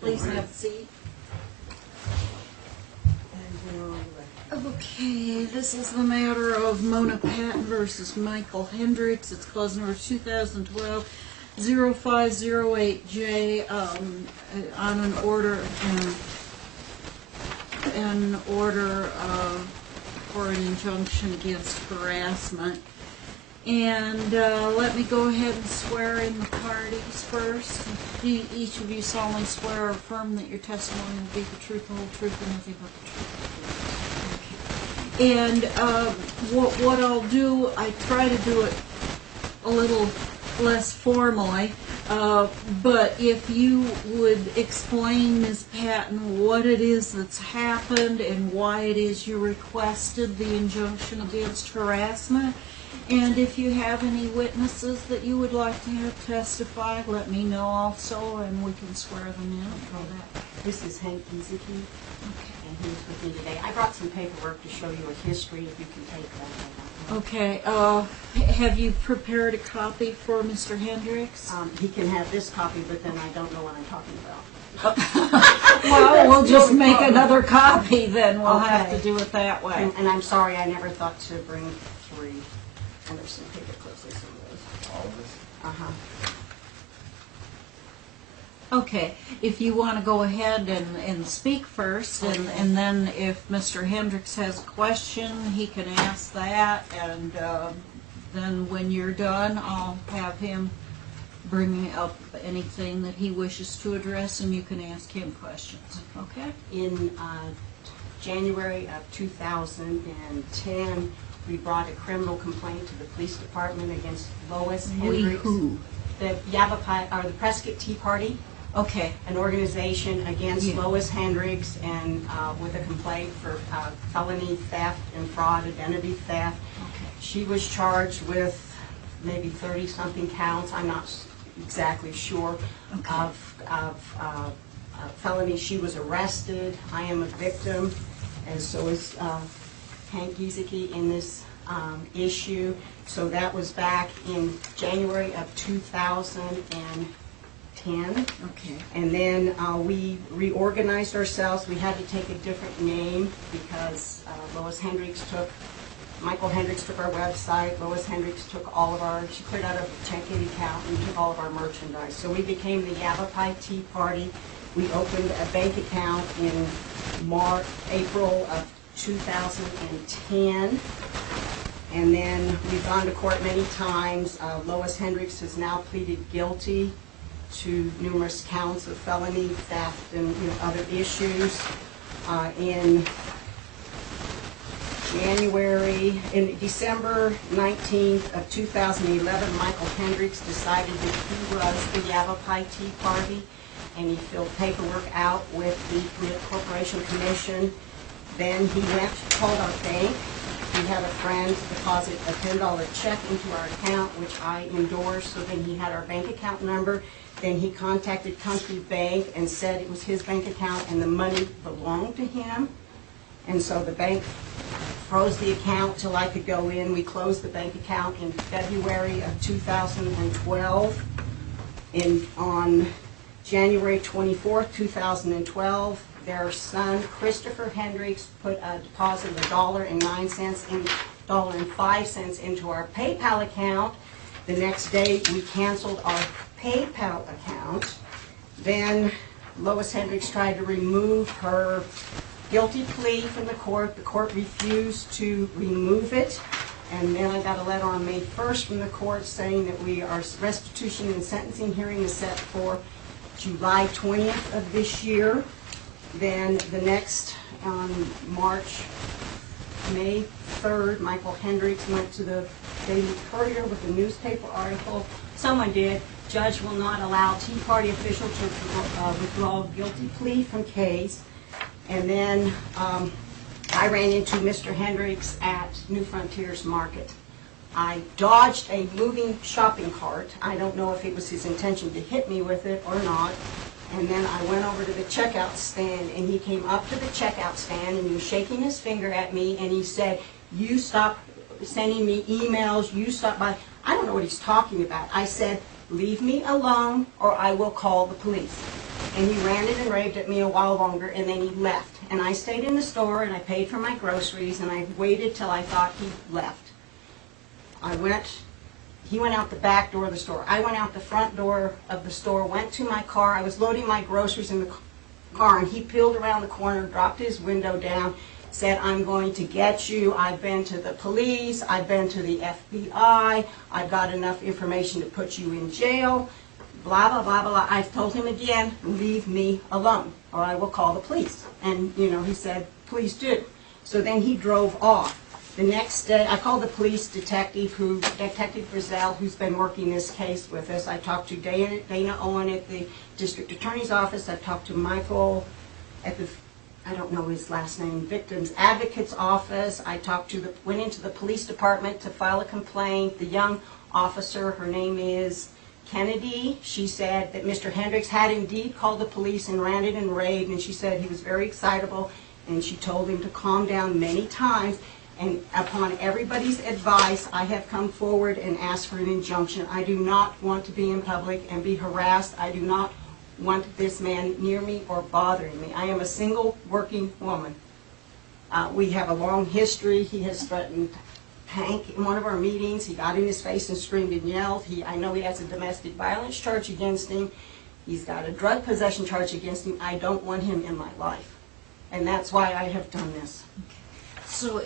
Please have a seat. Okay, this is the matter of Mona Patton versus Michael Hendricks. It's clause number 2012-0508J on an order for an injunction against harassment. And let me go ahead and swear in the parties first. Each of you solemnly swear or affirm that your testimony will be the truth, the whole truth, and nothing but the truth. And what I'll do, I try to do it a little less formally, but if you would explain, Ms. Patton, what it is that's happened and why it is you requested the injunction against harassment. And if you have any witnesses that you would like to have testify, let me know also, and we can swear them in for that. This is Hank Giesecke, Okay. and he's with me today. I brought some paperwork to show you a history, if you can take that. Okay. Have you prepared a copy for Mr. Hendricks? He can have this copy, but then I don't know what I'm talking about. Well, we'll just make another copy then. We'll have Okay. to do it that way. And I'm sorry, I never thought to bring 3. And there's some paper clips and some of those. All of this? Uh-huh. Okay, if you want to go ahead and speak first, and then if Mr. Hendricks has a question, he can ask that, and then when you're done, I'll have him bring up anything that he wishes to address, and you can ask him questions, okay? In January of 2010, we brought a criminal complaint to the police department against Lois Hendricks. who? The Yavapai, or the Prescott Tea Party. Okay, An organization against Yeah. Lois Hendricks, and with a complaint for felony theft and fraud, identity theft. okay. She was charged with maybe 30-something counts, I'm not exactly sure, Okay. of felony. She was arrested. I am a victim, and so is Hank Giesecke in this issue. So that was back in January of 2010. Okay. And then we reorganized ourselves. We had to take a different name because Michael Hendricks took our website. Lois Hendricks took all of she cleared out a checking account and took all of our merchandise. So we became the Yavapai Tea Party. We opened a bank account in April of 2010. And then we've gone to court many times. Lois Hendricks has now pleaded guilty to numerous counts of felony theft and other issues. In December 19th of 2011, Michael Hendricks decided that he was the Yavapai Tea Party, and he filled paperwork out with the Corporation Commission. Then he called our bank. He had a friend deposit a $10 check into our account, which I endorsed, so then he had our bank account number. Then he contacted Country Bank and said it was his bank account and the money belonged to him. And so the bank froze the account till I could go in. We closed the bank account in February of 2012. On January 24th, 2012, their son, Christopher Hendricks, put a deposit of $1.05 into our PayPal account. The next day, we canceled our PayPal account. Then Lois Hendricks tried to remove her guilty plea from the court. The court refused to remove it. And then I got a letter on May 1st from the court saying that our restitution and sentencing hearing is set for July 20th of this year. Then the next, on May 3rd, Michael Hendricks went to the Daily Courier with a newspaper article. Someone did. Judge will not allow Tea Party official to withdraw guilty plea from case. And then I ran into Mr. Hendricks at New Frontiers Market. I dodged a moving shopping cart. I don't know if it was his intention to hit me with it or not. And then I went over to the checkout stand, and he came up to the checkout stand, and he was shaking his finger at me, and he said, "You stop sending me emails, you stop by." I don't know what he's talking about. I said, "Leave me alone, or I will call the police." and he ranted and raved at me a while longer, and then he left. And I stayed in the store, and I paid for my groceries, and I waited till I thought he left. He went out the back door of the store. I went out the front door of the store, went to my car. I was loading my groceries in the car, and he peeled around the corner, dropped his window down, said, "I'm going to get you. I've been to the police. I've been to the FBI. I've got enough information to put you in jail." Blah, blah, blah, blah. I told him again, "Leave me alone, or I will call the police." And, he said, "Please do." So then he drove off. The next day, I called the police detective, Detective Brazell, who's been working this case with us. I talked to Dana Owen at the district attorney's office. I talked to Michael at the, I don't know his last name, victim's advocate's office. I went into the police department to file a complaint. The young officer, her name is Kennedy, she said that Mr. Hendricks had indeed called the police and ranted and raved, and she said he was very excitable, and she told him to calm down many times. And upon everybody's advice, I have come forward and asked for an injunction. I do not want to be in public and be harassed. I do not want this man near me or bothering me. I am a single working woman. We have a long history. He has threatened Hank in one of our meetings. He got in his face and screamed and yelled. I know he has a domestic violence charge against him. He's got a drug possession charge against him. I don't want him in my life. And that's why I have done this. So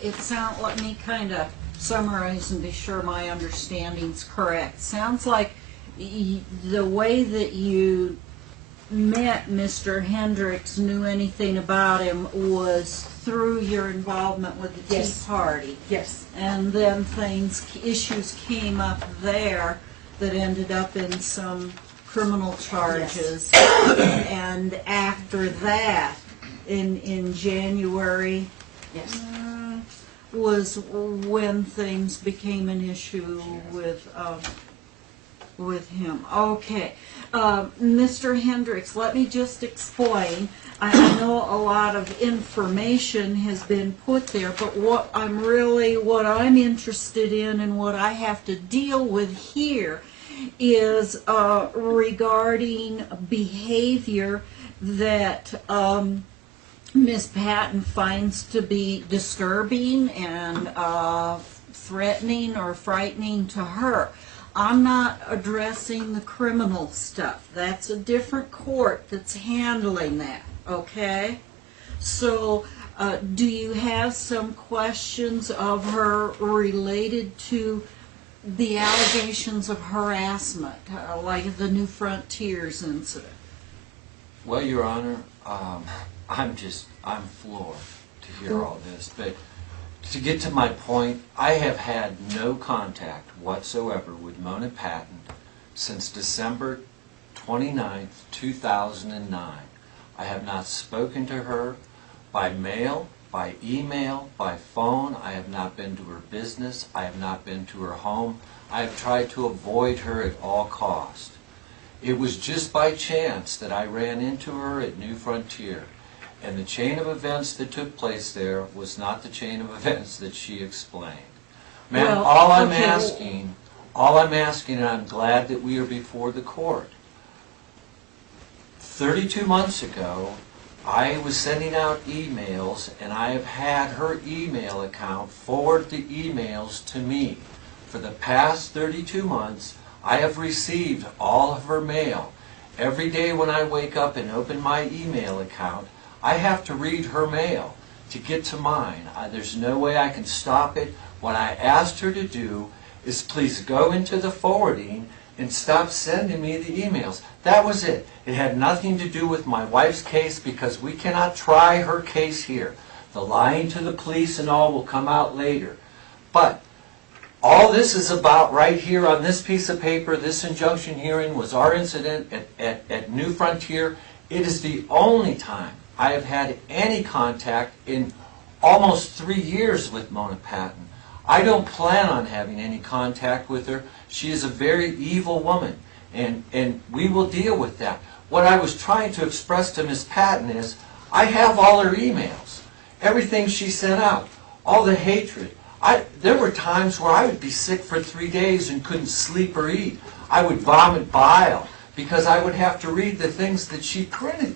let me kind of summarize and be sure my understanding's correct. Sounds like the way that you met Mr. Hendricks, knew anything about him, was through your involvement with the Tea Party. Yes. And then issues came up there that ended up in some criminal charges. Yes. And after that, in January, yes, was when things became an issue with him. Okay. Mr. Hendricks, let me just explain. I know a lot of information has been put there, but what I'm interested in and what I have to deal with here is regarding behavior that Ms. Patton finds to be disturbing and threatening or frightening to her. I'm not addressing the criminal stuff. That's a different court that's handling that, okay? So do you have some questions of her related to the allegations of harassment, like the New Frontiers incident? Well, Your Honor, I'm floored to hear all this, but to get to my point, I have had no contact whatsoever with Mona Patton since December 29th, 2009. I have not spoken to her by mail, by email, by phone. I have not been to her business. I have not been to her home. I have tried to avoid her at all cost. It was just by chance that I ran into her at New Frontier. And the chain of events that took place there was not the chain of events that she explained. Ma'am, Well, all I'm okay. asking, and I'm glad that we are before the court. 32 months ago, I was sending out emails, and I have had her email account forward the emails to me. For the past 32 months, I have received all of her mail. Every day when I wake up and open my email account, I have to read her mail to get to mine. There's no way I can stop it. What I asked her to do is please go into the forwarding and stop sending me the emails. That was it. It had nothing to do with my wife's case because we cannot try her case here. The lying to the police and all will come out later. But all this is about right here on this piece of paper, this injunction hearing was our incident at New Frontier. It is the only time I have had any contact in almost 3 years with Mona Patton. I don't plan on having any contact with her. She is a very evil woman, and we will deal with that. What I was trying to express to Ms. Patton is, I have all her emails, everything she sent out, all the hatred. There were times where I would be sick for 3 days and couldn't sleep or eat. I would vomit bile because I would have to read the things that she printed.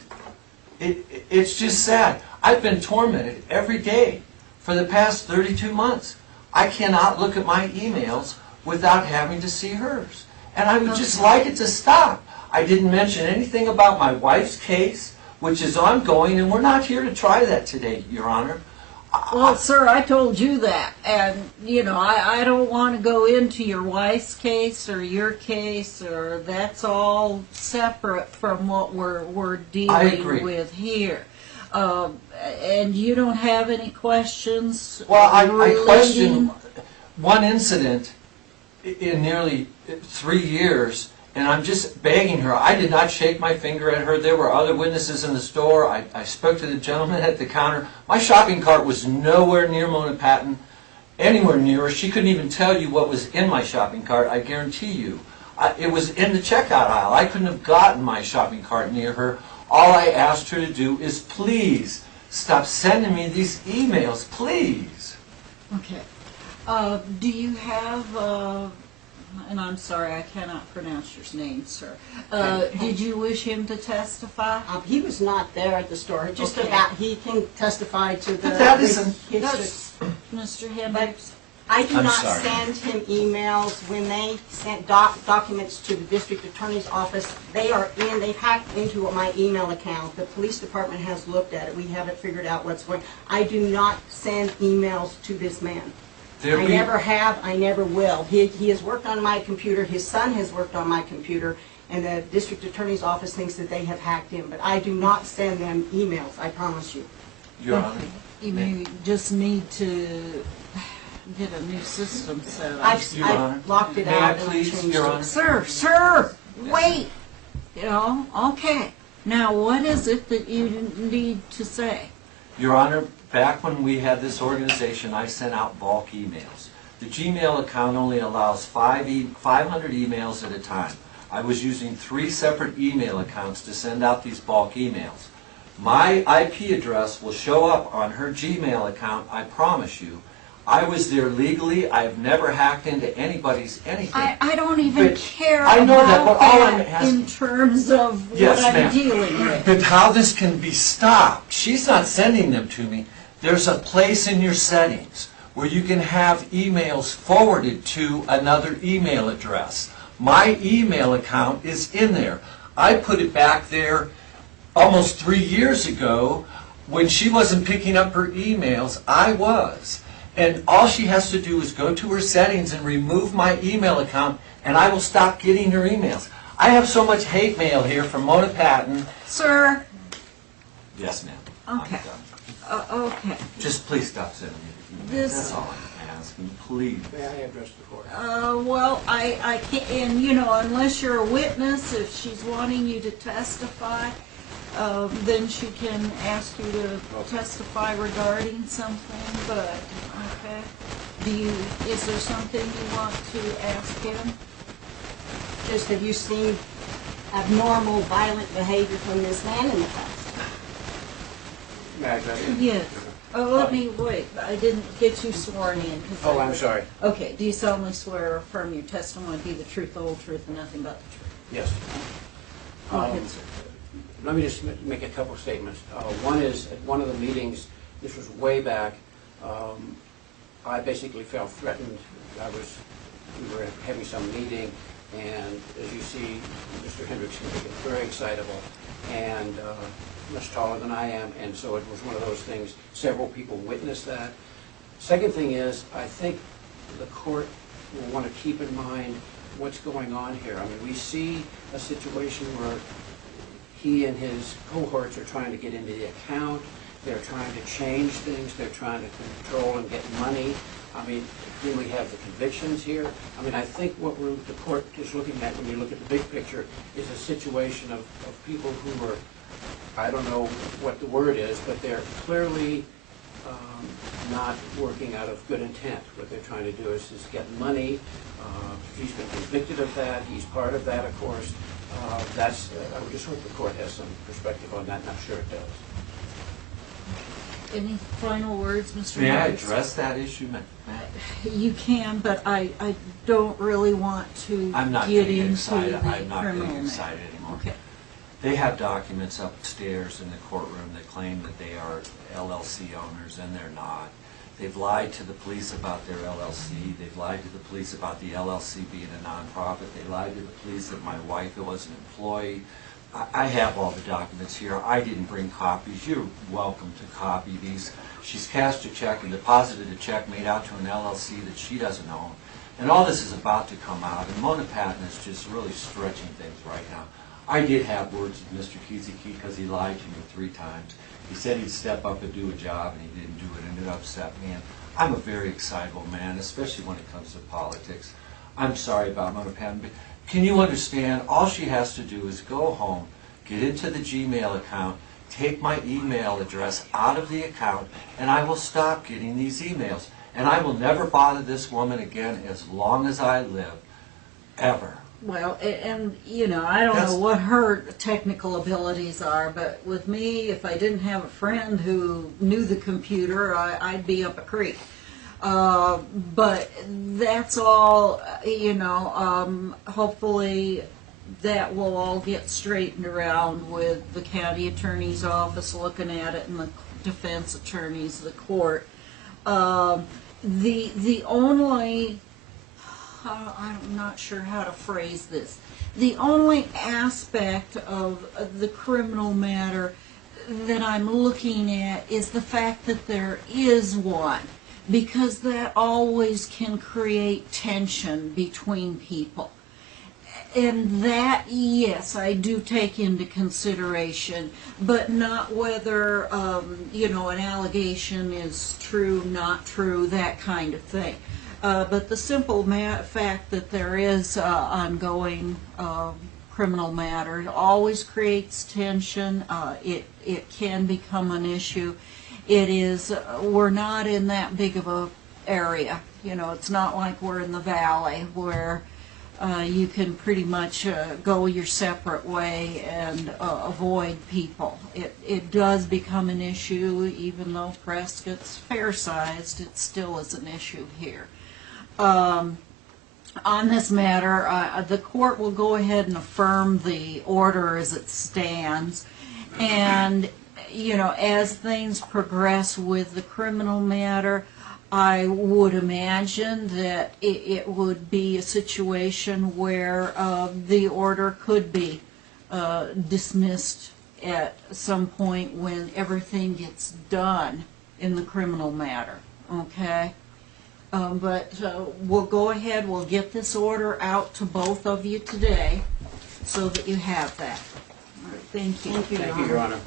It's just sad. I've been tormented every day for the past 32 months. I cannot look at my emails without having to see hers. And I would just like it to stop. I didn't mention anything about my wife's case, which is ongoing, and we're not here to try that today, Your Honor. Well, sir, I told you that, and, you know, I don't want to go into your wife's case or your case, or that's all separate from what we're dealing with here. And you don't have any questions? Well, I question one incident in nearly 3 years, and I'm just begging her. I did not shake my finger at her. There were other witnesses in the store. I spoke to the gentleman at the counter. My shopping cart was nowhere near Mona Patton, anywhere near her. She couldn't even tell you what was in my shopping cart, I guarantee you. It was in the checkout aisle. I couldn't have gotten my shopping cart near her. All I asked her to do is please stop sending me these emails, please. Okay. Do you have, and I'm sorry, I cannot pronounce your name, sir. Did you wish him to testify? He was not there at the store. Just Okay. about, he can testify to the... But that isn't- That's Mr. Hendricks. I do I'm not sorry. send him emails. When they sent documents to the district attorney's office, they've hacked into my email account. The police department has looked at it. We haven't figured out what's going on. I do not send emails to this man. I never have, I never will. He has worked on my computer, his son has worked on my computer, and the district attorney's office thinks that they have hacked him. But I do not send them emails, I promise you. Your Honor. You may just need to get a new system set up. Your Honor. I've locked it May I out and I please, changed Your it. Honor? Sir, wait. You know, okay. Now, what is it that you need to say? Your Honor, back when we had this organization, I sent out bulk emails. The Gmail account only allows 500 emails at a time. I was using 3 separate email accounts to send out these bulk emails. My IP address will show up on her Gmail account, I promise you. I was there legally. I've never hacked into anybody's anything. I don't even But care I know that, about but all I'm that asking- in terms of Yes, what I'm ma'am. dealing with. But how this can be stopped, she's not sending them to me. There's a place in your settings where you can have emails forwarded to another email address. My email account is in there. I put it back there almost 3 years ago. When she wasn't picking up her emails, I was. And all she has to do is go to her settings and remove my email account, and I will stop getting her emails. I have so much hate mail here from Mona Patton. Sir, Yes, ma'am. Okay. I'm done. okay. Just please stop sending me the emails. This- That's all I'm asking, please. May I address the court? Well, I can't, and you know, unless you're a witness, if she's wanting you to testify, then she can ask you to testify regarding something, but, okay. Is there something you want to ask him? Just have you seen abnormal, violent behavior from this man in the past? May I address it? Yes. Oh, let me, wait, I didn't get you sworn in. 'cause Oh, I- I'm sorry. Okay, do you solemnly swear or affirm your testimony to be the truth, the whole truth, and nothing but the truth? Yes. Go ahead, sir. Let me just make a couple statements. One is, at one of the meetings, this was way back, I basically felt threatened. We were having some meeting, and as you see, Mr. Hendricks can get very excitable, and much taller than I am, and so it was one of those things. Several people witnessed that. Second thing is, I think the court will want to keep in mind what's going on here. I mean, we see a situation where he and his cohorts are trying to get into the account, they're trying to change things, they're trying to control and get money. I mean, then we have the convictions here. I mean, I think what the court is looking at when you look at the big picture is a situation of people who are, I don't know what the word is, but they're clearly not working out of good intent. What they're trying to do is get money. He's been convicted of that. He's part of that, of course. I would just hope the court has some perspective on that, and I'm sure it does. Any final words, Mr. May I Hendricks? address that issue, ma'am? You can, but I don't really want to I'm not get getting into excited. the I'm not criminal getting matter. excited anymore. Okay. They have documents upstairs in the courtroom that claim that they are LLC owners, and they're not. They've lied to the police about their LLC. They've lied to the police about the LLC being a nonprofit. They lied to the police that my wife was an employee. I have all the documents here. I didn't bring copies. You're welcome to copy these. She's cashed a check and deposited a check made out to an LLC that she doesn't own. And all this is about to come out. And Mona Patton is just really stretching things right now. I did have words with Mr. Kiziki because he lied to me 3 times. He said he'd step up and do a job, and he didn't do it, and it upset me. And I'm a very excitable man, especially when it comes to politics. I'm sorry about Mona Patton, but can you understand? All she has to do is go home, get into the Gmail account, take my email address out of the account, and I will stop getting these emails. And I will never bother this woman again as long as I live, ever. Well, and you know, I don't know what her technical abilities are, but with me, if I didn't have a friend who knew the computer, I'd be up a creek. But that's all, you know, hopefully that will all get straightened around with the county attorney's office looking at it and the defense attorneys, the court. The only, I'm not sure how to phrase this, the only aspect of the criminal matter that I'm looking at is the fact that there is one, because that always can create tension between people. And that, yes, I do take into consideration, but not whether, you know, an allegation is true, not true, that kind of thing. But the simple fact that there is ongoing criminal matter always creates tension. It can become an issue. It is, we're not in that big of a area. You know, it's not like we're in the valley where you can pretty much go your separate way and avoid people. It does become an issue, even though Prescott's fair-sized, it still is an issue here. On this matter, the court will go ahead and affirm the order as it stands, and you know, as things progress with the criminal matter, I would imagine that it would be a situation where the order could be dismissed at some point when everything gets done in the criminal matter, okay? But we'll go ahead, we'll get this order out to both of you today so that you have that. All right, thank you. Thank you, Your Honor.